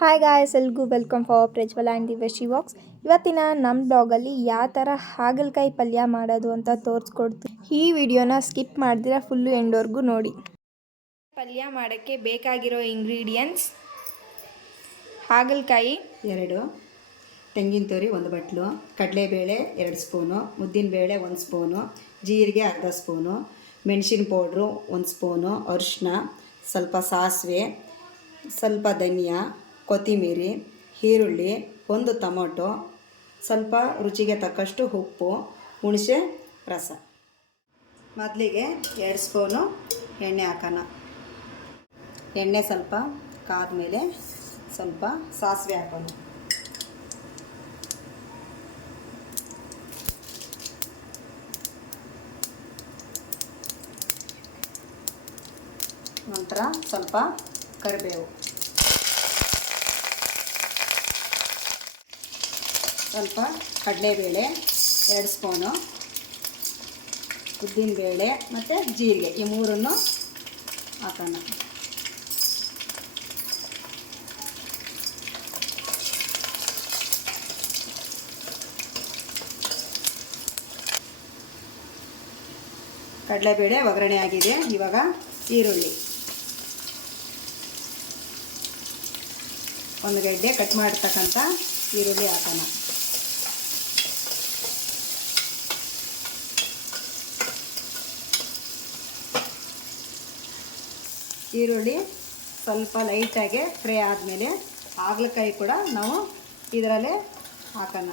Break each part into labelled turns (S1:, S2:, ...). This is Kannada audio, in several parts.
S1: Hi guys ಎಲ್ಗೂ welcome for Prajwal and the ವೆಶಿ ವಾಕ್ಸ್ ಇವತ್ತಿನ ನಮ್ಮ ಬ್ಲಾಗಲ್ಲಿ ಯಾವ ಥರ ಹಾಗಲಕಾಯಿ ಪಲ್ಯ ಮಾಡೋದು ಅಂತ ತೋರಿಸ್ಕೊಡ್ತೀನಿ ಈ ವಿಡಿಯೋನ ಸ್ಕಿಪ್ ಮಾಡಿದ್ರೆ ಫುಲ್ಲು ಎಂಡೋರ್ಗೂ ನೋಡಿ. ಪಲ್ಯ ಮಾಡೋಕ್ಕೆ ಬೇಕಾಗಿರೋ ಇಂಗ್ರೀಡಿಯೆಂಟ್ಸ್ ಹಾಗಲಕಾಯಿ.
S2: ಎರಡು, ತೆಂಗಿನ ತುರಿ ಒಂದು ಬಟ್ಲು, ಕಡಲೆಬೇಳೆ ಎರಡು ಸ್ಪೂನು ಉದ್ದಿನಬೇಳೆ ಒಂದು ಸ್ಪೂನು, ಜೀರಿಗೆ ಅರ್ಧ ಸ್ಪೂನು, ಮೆಣಸಿನ ಪೌಡ್ರು ಒಂದು ಸ್ಪೂನು ಅರಿಶಿನ ಸ್ವಲ್ಪ ಸಾಸಿವೆ, ಸ್ವಲ್ಪ ಧನಿಯಾ ಕೊತ್ತಂಬರಿ ಈರುಳ್ಳಿ, ಒಂದು ಟೊಮೊಟೊ, ಸ್ವಲ್ಪ ರುಚಿಗೆ ತಕ್ಕಷ್ಟು ಉಪ್ಪು, ಹುಣಸೆ, ರಸ. ಮೊದಲಿಗೆ ಎರಡು ಸ್ಪೂನು ಎಣ್ಣೆ ಹಾಕೋಣ. ಎಣ್ಣೆ ಸ್ವಲ್ಪ ಕಾದ್ಮೇಲೆ ಸ್ವಲ್ಪ ಸಾಸಿವೆ ಹಾಕೋಣ. ನಂತರ ಸ್ವಲ್ಪ ಕರಿಬೇವು. ಸ್ವಲ್ಪ ಕಡಲೆಬೇಳೆ, ಎರಡು ಸ್ಪೂನು, ಉದ್ದಿನಬೇಳೆ ಮತ್ತು ಜೀರಿಗೆ, ಈ ಮೂರನ್ನು ಹಾಕೋಣ. ಕಡಲೆಬೇಳೆ ಒಗ್ಗರಣೆ ಆಗಿದೆ, ಇವಾಗ ಈರುಳ್ಳಿ. ಒಂದು ಗಡ್ಡೆ ಕಟ್ ಮಾಡಿರ್ತಕ್ಕಂಥ ಈರುಳ್ಳಿ ಹಾಕೋಣ. ಈರುಳ್ಳಿ ಸ್ವಲ್ಪ ಲೈಟಾಗಿ ಫ್ರೈ ಆದಮೇಲೆ ಹಾಗಲಕಾಯಿ ಕೂಡ ನಾವು ಇದರಲ್ಲೇ ಹಾಕೋಣ.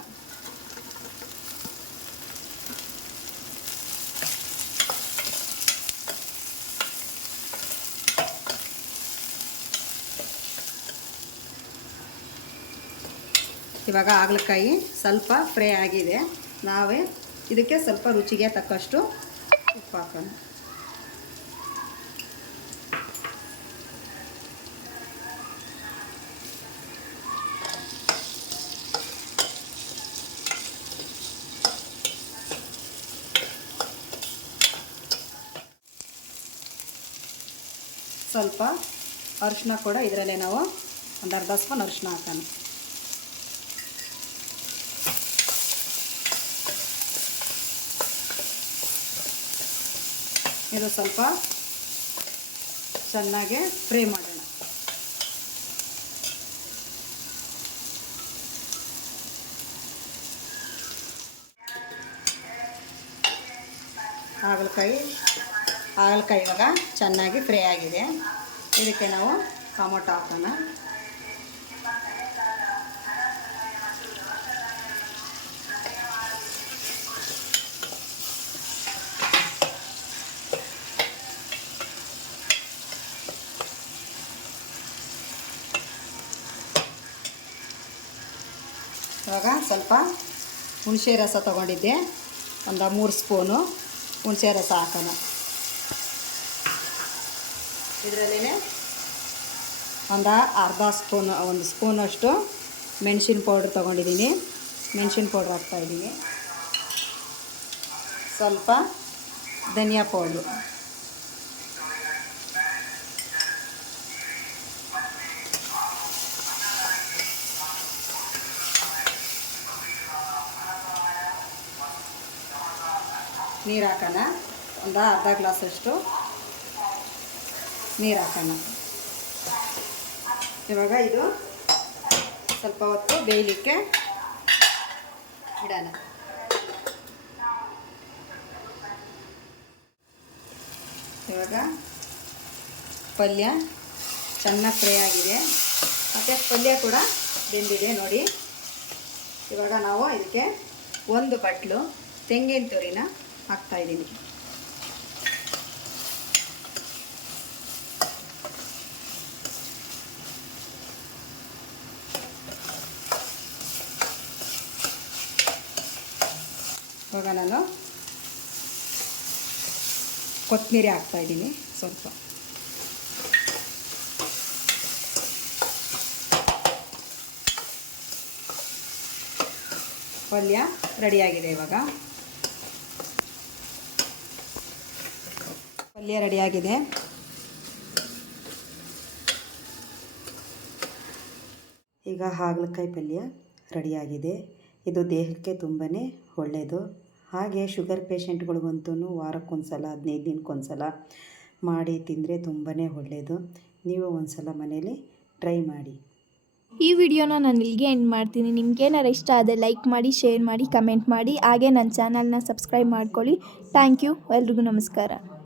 S2: ಇವಾಗ ಹಾಗಲಕಾಯಿ ಸ್ವಲ್ಪ ಫ್ರೈ ಆಗಿದೆ. ನಾವೇ ಇದಕ್ಕೆ ಸ್ವಲ್ಪ ರುಚಿಗೆ ತಕ್ಕಷ್ಟು ಉಪ್ಪು ಹಾಕೋಣ. ಸ್ವಲ್ಪ ಅರಿಶಿನ ಕೂಡ ಇದರಲ್ಲೇ ನಾವು ಒಂದು ಅರ್ಧ ಸ್ಪೂನ್ ಅರಿಶಿನ ಹಾಕೋಣ. ಇದು ಸ್ವಲ್ಪ ಚೆನ್ನಾಗಿ ಫ್ರೈ ಮಾಡೋಣ. ಹಾಗಲಕಾಯಿ ಹಾಗಲಕಾಯಿ ಇವಾಗ ಚೆನ್ನಾಗಿ ಫ್ರೈ ಆಗಿದೆ. ಇದಕ್ಕೆ ನಾವು ಟೊಮೊಟೊ ಹಾಕೋಣ. ಇವಾಗ ಸ್ವಲ್ಪ ಹುಣಸೆ ರಸ ತೊಗೊಂಡಿದ್ದೆ. ಒಂದು ಮೂರು ಸ್ಪೂನು ಹುಣಸೆ ರಸ ಹಾಕೋಣ. ಇದರಲ್ಲೇ ಒಂದು ಅರ್ಧ ಸ್ಪೂನ್, ಒಂದು ಸ್ಪೂನಷ್ಟು ಮೆಣಸಿನ ಪೌಡ್ರ್ ತೊಗೊಂಡಿದ್ದೀನಿ ಮೆಣಸಿನ ಪೌಡ್ರ್ ಹಾಕ್ತಾಯಿದ್ದೀನಿ ಸ್ವಲ್ಪ ಧನಿಯಾ ಪೌಡ್ರು. ನೀರು ಹಾಕೋಣ. ಒಂದು ಅರ್ಧ ಗ್ಲಾಸಷ್ಟು ನೀರು ಹಾಕೋಣ. ಇವಾಗ ಇದು ಸ್ವಲ್ಪ ಹೊತ್ತು ಬೇಯಲಿಕ್ಕೆ ಇಡೋಣ ಇವಾಗ ಪಲ್ಯ ಚೆನ್ನಾಗಿ ಫ್ರೈ ಆಗಿದೆ. ಮತ್ತು ಪಲ್ಯ ಕೂಡ ಬೆಂದಿದೆ ನೋಡಿ. ಇವಾಗ ನಾವು ಇದಕ್ಕೆ ಒಂದು ಬಟ್ಲು ತೆಂಗಿನ ತುರಿನ ಹಾಕ್ತಾಯಿದ್ದೀನಿ ಇವಾಗ ನಾನು ಕೊತ್ತಂಬರಿ ಹಾಕ್ತಾಯಿದ್ದೀನಿ ಸ್ವಲ್ಪ. ಪಲ್ಯ ರೆಡಿಯಾಗಿದೆ ಇವಾಗ. ಪಲ್ಯ ರೆಡಿಯಾಗಿದೆ. ಈಗ ಹಾಗಲಕಾಯಿ ಪಲ್ಯ ರೆಡಿಯಾಗಿದೆ. ಇದು ದೇಹಕ್ಕೆ ತುಂಬಾ ಒಳ್ಳೆಯದು ಹಾಗೆ ಶುಗರ್ ಪೇಷೆಂಟ್ಗಳಿಗಂತೂ ವಾರಕ್ಕೊಂದು ಸಲ ಹದಿನೈದು ದಿನಕ್ಕೊಂದು ಸಲ ಮಾಡಿ ತಿಂದರೆ ತುಂಬಾ ಒಳ್ಳೆಯದು ನೀವು ಒಂದು ಸಲ ಮನೇಲಿ ಟ್ರೈ ಮಾಡಿ.
S1: ಈ ವಿಡಿಯೋನ ನಾನು ಇಲ್ಲಿಗೆ ಎಂಡ್ ಮಾಡ್ತೀನಿ. ನಿಮ್ಗೇನಾರು ಇಷ್ಟ ಆದರೆ ಲೈಕ್ ಮಾಡಿ, ಶೇರ್ ಮಾಡಿ, ಕಮೆಂಟ್ ಮಾಡಿ. ಹಾಗೆ ನನ್ನ ಚಾನಲ್ನ ಸಬ್ಸ್ಕ್ರೈಬ್ ಮಾಡ್ಕೊಳ್ಳಿ. Thank you. ಎಲ್ರಿಗೂ ನಮಸ್ಕಾರ.